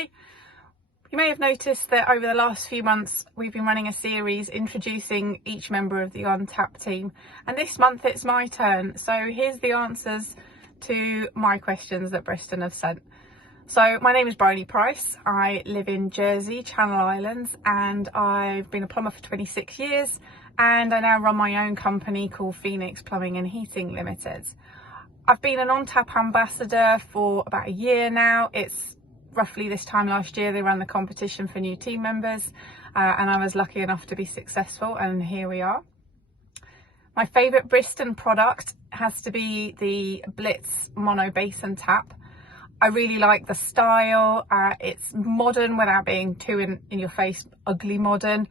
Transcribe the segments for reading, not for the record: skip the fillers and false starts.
Hi! You may have noticed that over the last few months we've been running a series introducing each member of the On Tap team, and this month it's my turn. So here's the answers to my questions that Bristan have sent. So my name is Briony Price. I live in Jersey, Channel Islands, and I've been a plumber for 26 years, and I now run my own company called Phoenix Plumbing and Heating Limited. I've been an On Tap ambassador for about a year now. It's roughly this time last year they ran the competition for new team members, and I was lucky enough to be successful, and here we are. My favourite Bristan product has to be the Blitz Mono Basin Tap. I really like the style. It's modern without being too in your face, ugly modern,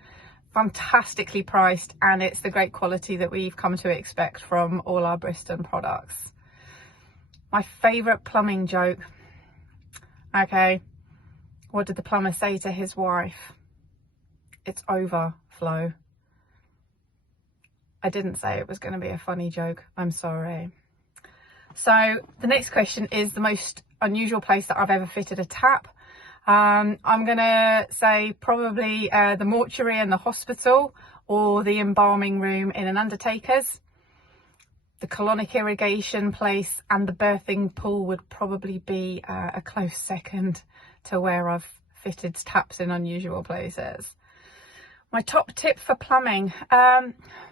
fantastically priced, and it's the great quality that we've come to expect from all our Bristan products. My favourite plumbing joke. Okay, what did the plumber say to his wife? It's overflow. I didn't say it was going to be a funny joke. I'm sorry. So the next question is the most unusual place that I've ever fitted a tap. I'm going to say probably the mortuary and the hospital, or the embalming room in an undertaker's. The colonic irrigation place and the birthing pool would probably be a close second to where I've fitted taps in unusual places. My top tip for plumbing,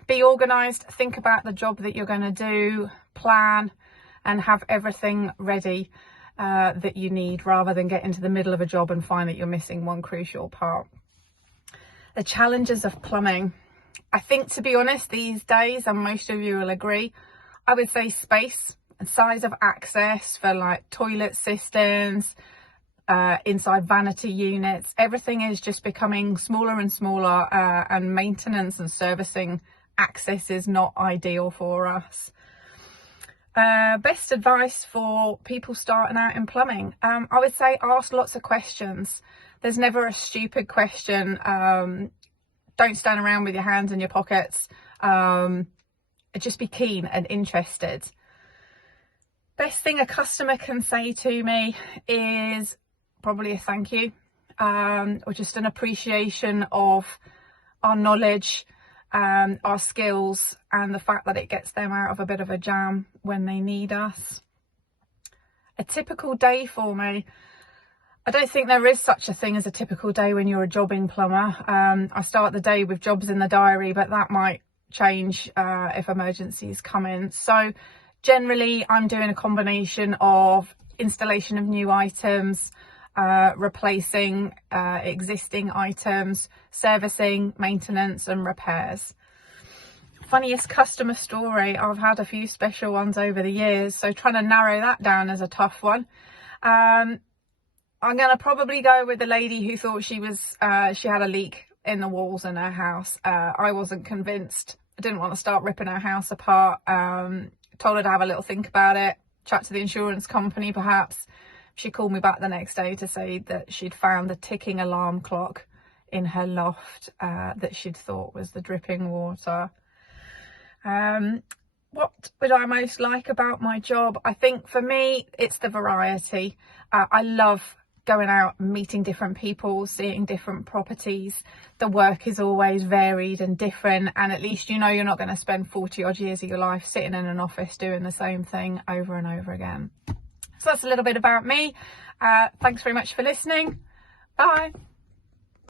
be organised, think about the job that you're going to do, plan and have everything ready that you need, rather than get into the middle of a job and find that you're missing one crucial part. The challenges of plumbing. I think, to be honest, these days, and most of you will agree, I would say space and size of access for like toilet systems, inside vanity units. Everything is just becoming smaller and smaller, and maintenance and servicing access is not ideal for us. Best advice for people starting out in plumbing, I would say ask lots of questions. There's never a stupid question. Don't stand around with your hands in your pockets. Just be keen and interested. Best thing a customer can say to me is probably a thank you, or just an appreciation of our knowledge, our skills, and the fact that it gets them out of a bit of a jam when they need us. A typical day for me. I don't think there is such a thing as a typical day when you're a jobbing plumber. I start the day with jobs in the diary, but that might change if emergencies come in. So generally I'm doing a combination of installation of new items, replacing existing items, servicing, maintenance and repairs. Funniest customer story, I've had a few special ones over the years, so trying to narrow that down is a tough one. I'm going to probably go with the lady who thought she had a leak in the walls in her house. I wasn't convinced. I didn't want to start ripping her house apart. Told her to have a little think about it, chat to the insurance company perhaps. She called me back the next day to say that she'd found the ticking alarm clock in her loft that she'd thought was the dripping water. What would I most like about my job? I think for me it's the variety. I love going out, meeting different people, seeing different properties. The work is always varied and different, and at least you know you're not going to spend 40 odd years of your life sitting in an office doing the same thing over and over again. So that's a little bit about me. Thanks very much for listening. Bye.